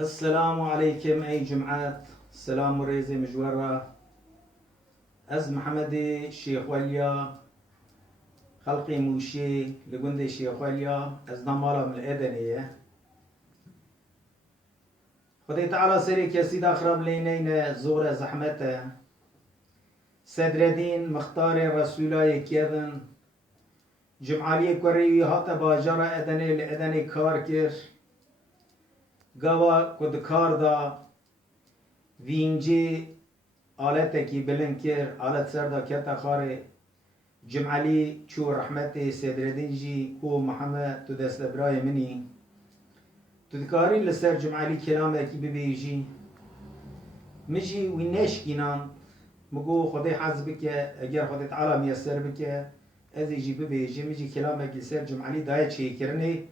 السلام عليكم أي جمعات. السلام وريزي مجورة. أز محمدي شيخ وليا خلقي موشي لقندي شيخ وليا أز نمالا من الأدنية خدي تعالى سريك يا سيد أخرب لينين زورة زحمته صدر دين مختار رسولاي كيفن جمعالي كوريوي هاتا باجارة أدني لأدني كاركر گاوا کد کار دا وینجی آلت کی بلند کر آلت سر دا کتا خاره جمعلی چو رحمت سیدردین جی کو محمد تو دست برای منی تو دکاری لسر جمعلی کلام کی ببیجی مجی وی نشکینان مگو خدای حز بکه اگر خدای تعالی میسر بکه ازی جی ببیجی مجی کلام کی سر جمعلی دای چی کرنی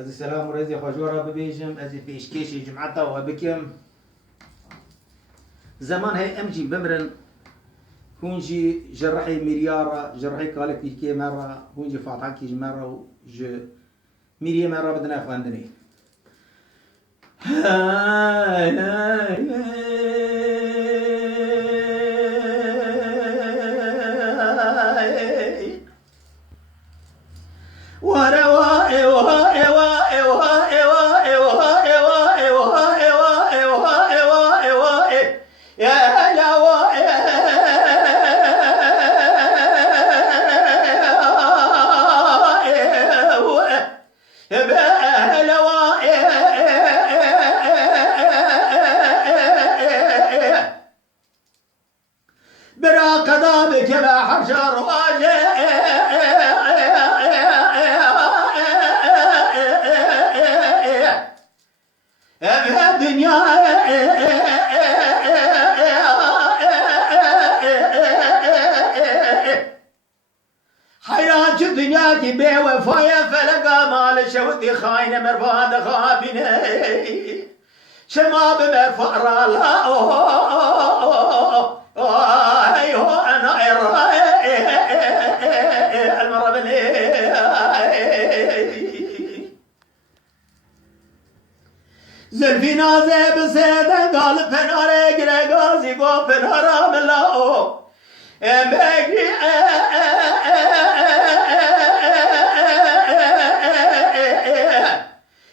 از السلام ورزي خجورة ببيجم از بيشكيشي جمعتا وبكم زمان هي امجي بمرن هونجي جرحي مليار جرحي كالك بيكي مرة هونجي فاتحكي مرة ج ميري مرة بدنا فاندني خاينة مرفاد خابنة شما بمرفع رالا ايوه انا المرة بني زلفي نازي بسيدة قال فناري قرى قازي قو فنارا ملاو بقري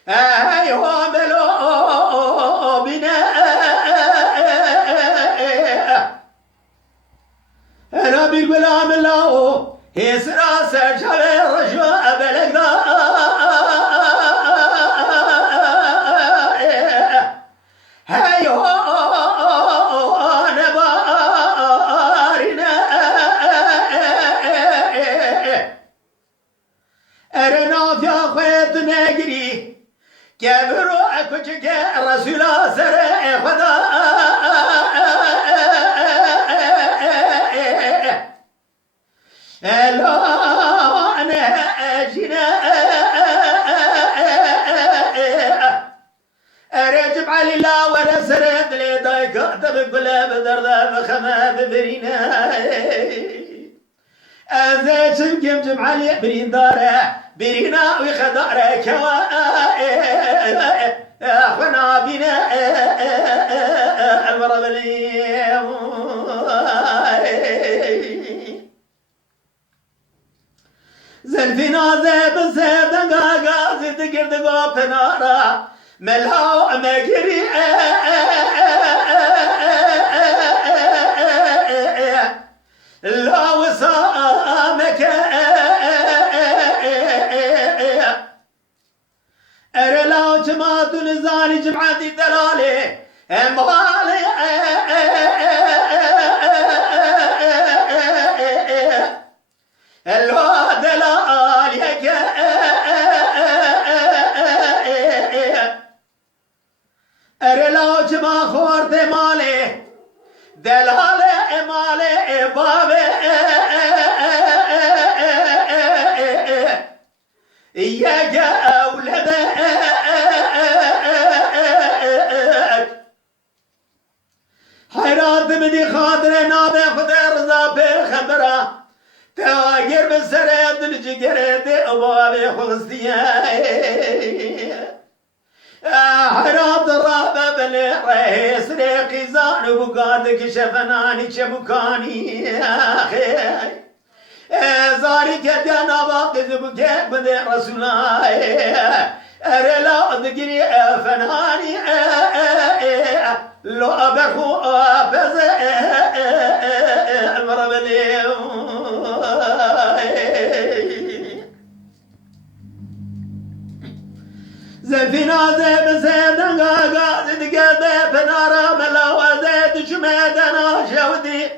ايوه ملو بنا انا بالغلام ملاو هي سراسة شبه رجوع بلقنا ايوه نبارنا ارنا في اخوات نجري كبرو اكوچك رسول سر خدا الان اجنا ارجب علي الله ولا سرد لي دايك تبقل بدرد بخما ببرينا ازيت جمجم علي برين داره برينا وخداره كوا اخونا بنا المرض زلفنا زيب زيب دقاقا زيد قردقا بنارا ملهاو مقري لا وسامك ارلاو جماعة نزاني جمعة دلالي اموالي الوا دلالي ارلاو جماعة خورد مالي دلالي مالي بابي إياك أولادك حيرات بدي خاطر نابي خدر رضا بخبره تاجر بسرد الجقرد أبابي خلصتيا حيرات رئيس رقيزان بقادك شفناني شمكاني أخي زاري كدنا باقز بكيك بدي رسولاي أرلا أدقني فناني لو أبرخو أبز مربلي زفنا زب زيدن غاغا زدقا بنارا ملا وزيد شميدنا شودي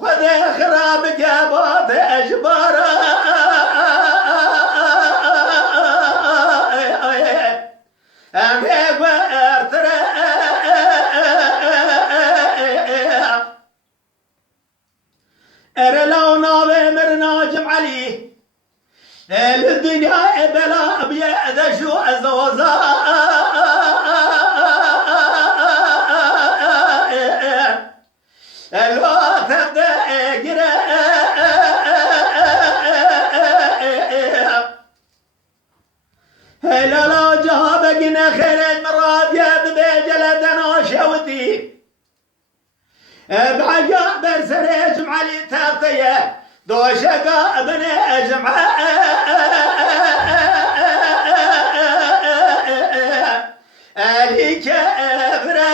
خذي خراب قابات أجبارا أميق وارترى أرلونا بمرنا جمعلي الدنيا بلا بيد شو أزوزا الوقت تبدأ هلا لا جابقنا خير مراد يد بجلدنا شودي بعجا برسر جمع لي تغطية دوشقا ابن جمع عليك ابرا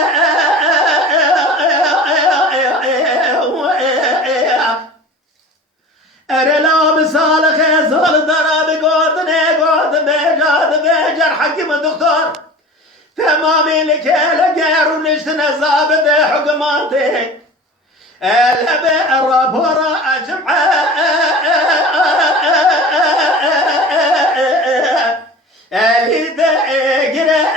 أرلا بصالح زول ضرب قوتني قوت بجاد بجر حكم الدكتور تمامي لك لقير ونشتنا الزابط حكماتي الهبة الرابورة أجمع الهدى قرأ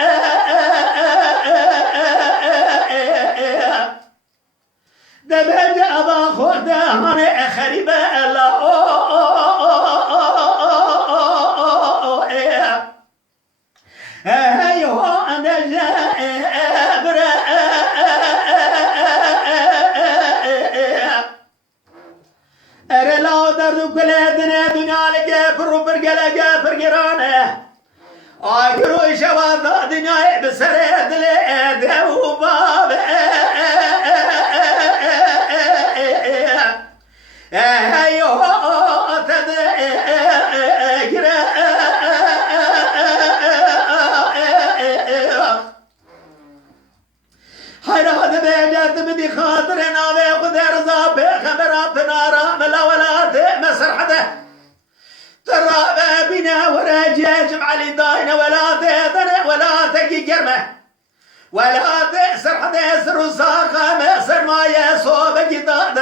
دبج أبا خود هاني خريبة الله هيو أنا جابر أرلا درد كل دنيا لك برو برجلك برجرانه آخرو شواذ دنيا بسرد لي وباب هيو حيرات بيجات بدي خاطرنا بيقدر زاب خبرات نارا ملا ولا مسرحته ترى بنا وراجع جمع لي داينا ولا تدري ولا تجي كرمه ولا تسر حدا يسر وساقه مسر ما يصوب جداد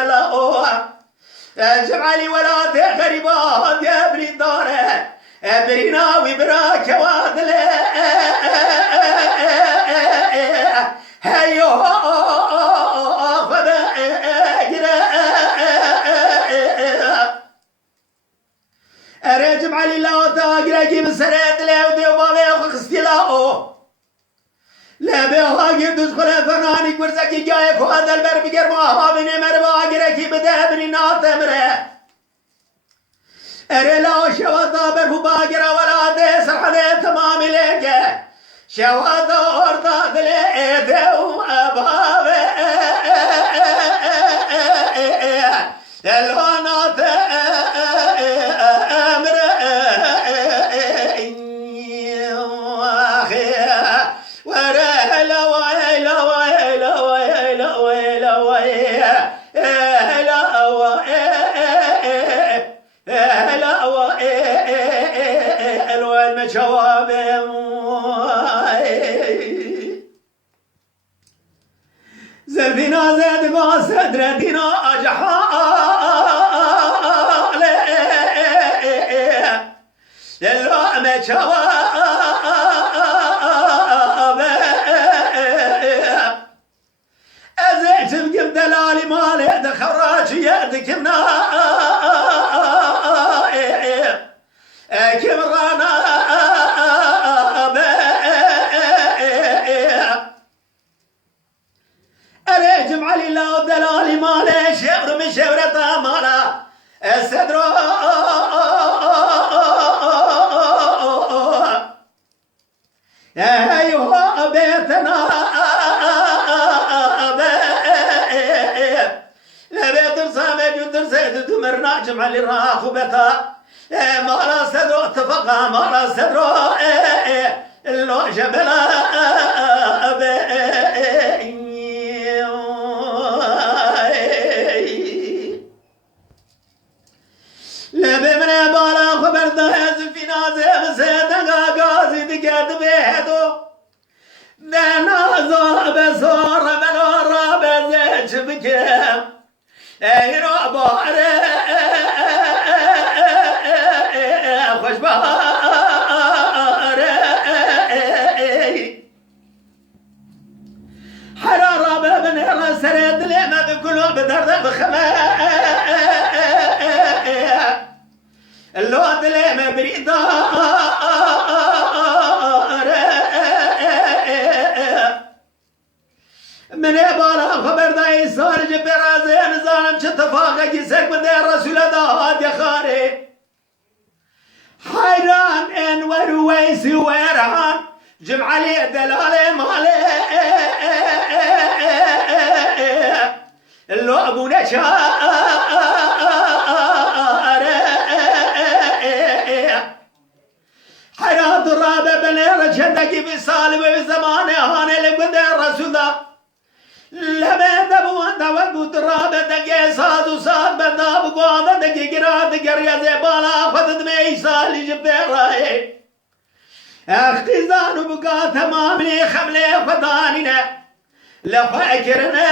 لا جمع لي ولا تغريبات يا بري داره برينا وبراك وادل هيو خذ أرجم علي الله تاجرك مسرت له وديوبه وخستي له لا بهاجي تدخل فناني كرزكي جاي هذا البر بقر ما هابني مربا جركي بده بني ناتمره أرلا شواذا برهو باجرا ولا ده سرحده تمام لك شواذا أرضا دلي دو أبابه الهانات زلفنا زاد ما صدرتنا أجحال للوام شواب أزيت بقم دلالي مالي دخراج يدك كمرانا أرجم علي الله دلالي مالي شبر من شبرة مالا الصدر ايوه بيتنا لبيت صامد درسيد تمرنا جمع لي راخ وبتا ما را صدرو اتفقا ما را صدرو اللو جبلا لبي من بالا خبر دهز في نازم سيدنا قازي دقات بيهدو نازو بسور منور بزيج بكم ايرو باري خوش باري حرارة بابن الرسرد لما بكلوا بدرد بخمام اللود لما بريدار من يبالا خبر داي صار جبرازين ظالم شتفاقه جسك من دير رسول دهاد يا خاري حيران انور ويسي ويرهان جمع لي دلالي مالي اللو ابو نشار حيران الرابع بنير جندك بسالب بزمان هاني لقدر رسول الله لما دبوان دوت بوترا بدنگه ساز و ساز بندا بگوان دنگه گرا دگریا زبالا خود دمی سالی جبرای اختزان و بگا تمامی خمله خدانینا لفاکرنا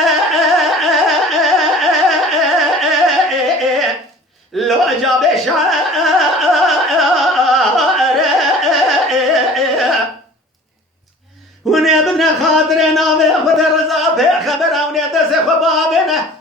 لو اجاب شعر هنا بدنا خاطرنا خد الرزا في خبر هنا دس خبابنا